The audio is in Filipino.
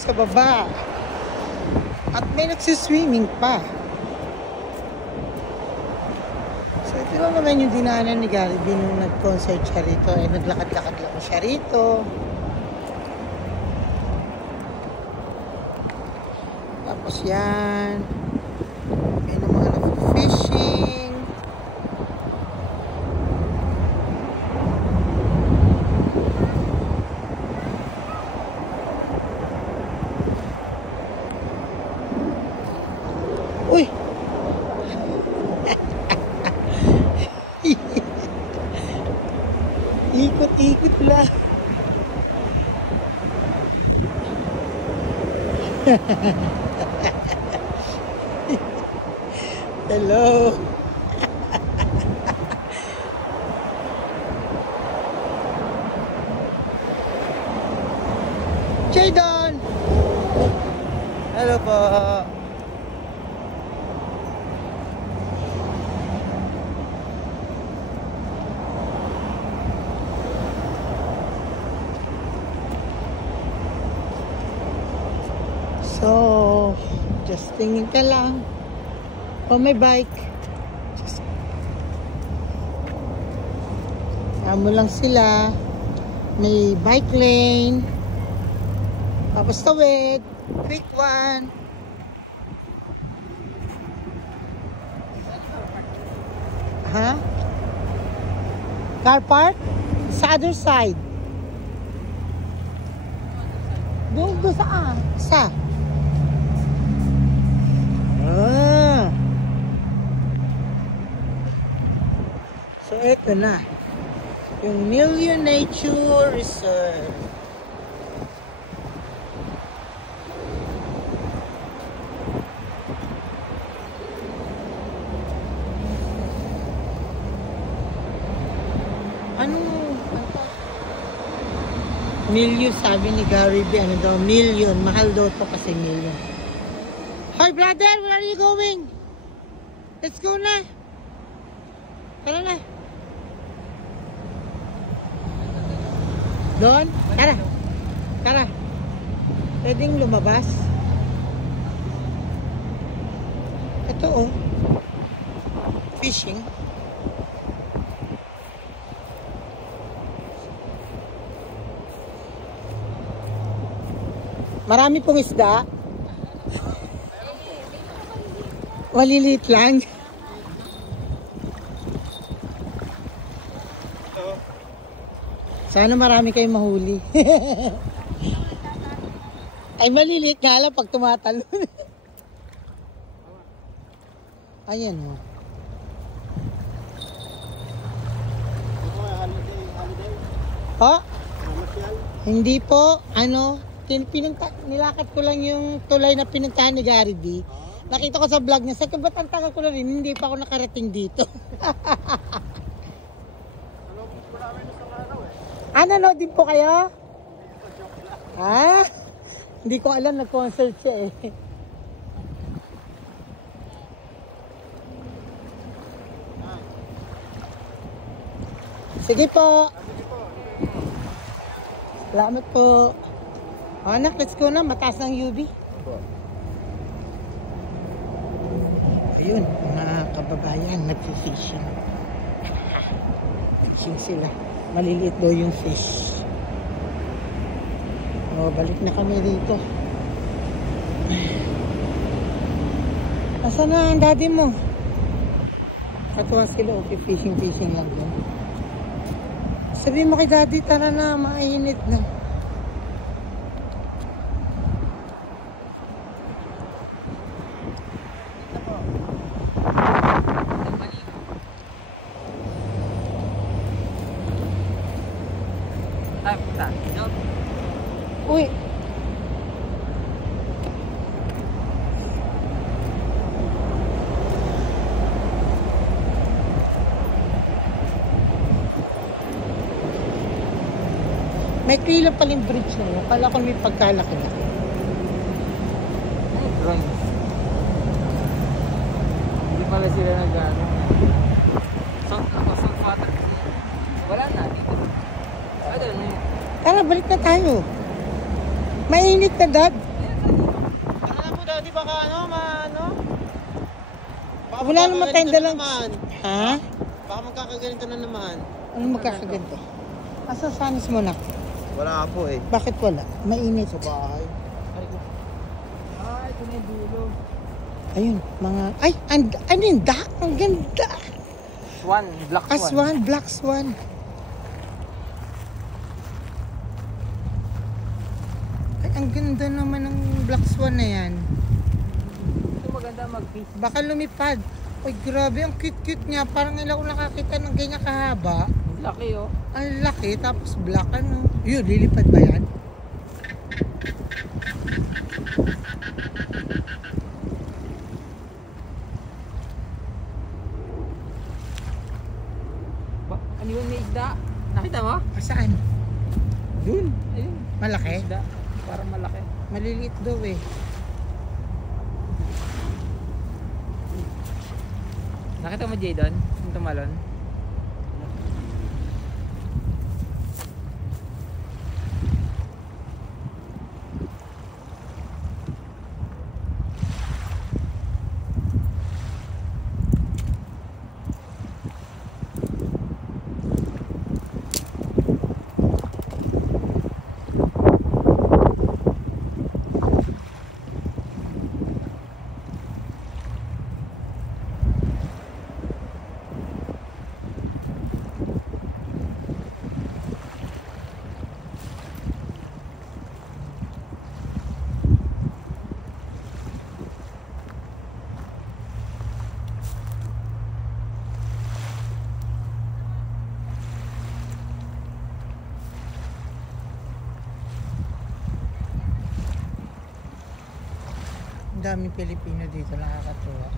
sa baba. At may nagsiswimming pa. So ito lang naman yung dinaanan ni Gary B nung nag-concert siya rito. Eh, naglakad-lakad lang siya rito. Tapos yan. Yan ang mga nag-fishing. Uy! Ikot-ikot lang. Hello. Jadon. Hello po. So, just tingin ka lang. O may bike. Just mo lang sila. May bike lane. Tapos tawid. Quick one. Ha? Car park? Sa other side. Doon saan? Sa? So, eto na. Yung Million Nature Reserve. Ano pa? Million, sabi ni Gary B. Ano daw? Million. Mahal daw to kasi million. Hi brother, where are you going? Let's go na. Tara na. Doon? Tara. Tara. Pwedeng lumabas. Ito oh. Fishing. Marami pong isda. Maliliit lang. Sana marami kayong mahuli. Ay maliliit nga lang pag tumatalon. Ayan mo. Oh? Hindi po. Ano? Nilakad ko lang yung tulay na pinuntahan ni Gary B. Nakita ko sa vlog niya. Sa ba't ang tagal ko na rin? Hindi pa ako nakarating dito. Nanood din po kayo? Ah? Hindi ko alam, nag-concert siya eh. Sige po. Salamat po. Anak, let's go na. Mataas ng UV. Ayun, mga kababayan, nag-fishing. Fishing sila. Maliliit daw yung fish. O, balik na kami dito. Asa na ang daddy mo? Katuwa sila, okay, fishing lang doon. Sabi mo kay daddy, tara na, mainit na. Uy. May kilo pa yung bridge na yun. Kala ko may pagkalaki-laki. Drone. Hindi pala sila nag-ano. Salt water. Wala na dito. Ano yun? Tara, balik na tayo. Mainit na, Dad. Johnny, baka ano, Baka Wala naman tayong magkakaganito dalang... na naman. Ha? Baka magkakaganito na naman. Ano magkakaganto? Asa sanis mo na? Wala po eh. Bakit wala? Mainit. Sa bahay. Ito na yung dulo. Ayun, mga... Ay, ano yung dak? Ang ganda. Swan, black swan. Aswan, black swan. Ay, ang ganda naman ng black swan na yan. Ito maganda mag-fish. Baka lumipad. Ay, grabe, ang cute-cute niya. Parang ilang ko nakakita ng ganyan kahaba. Laki oh. Ang laki, tapos black, ano. Yun, lilipad ba yan? Ano yun, may isda? Nakita mo? Saan? Dun. Ayun. Malaki? Isda. Parang malaki. Maliliit daw eh. Nakita mo Jay doon? Yung tumalon? Ang daming Pilipino dito, nakakatuwa.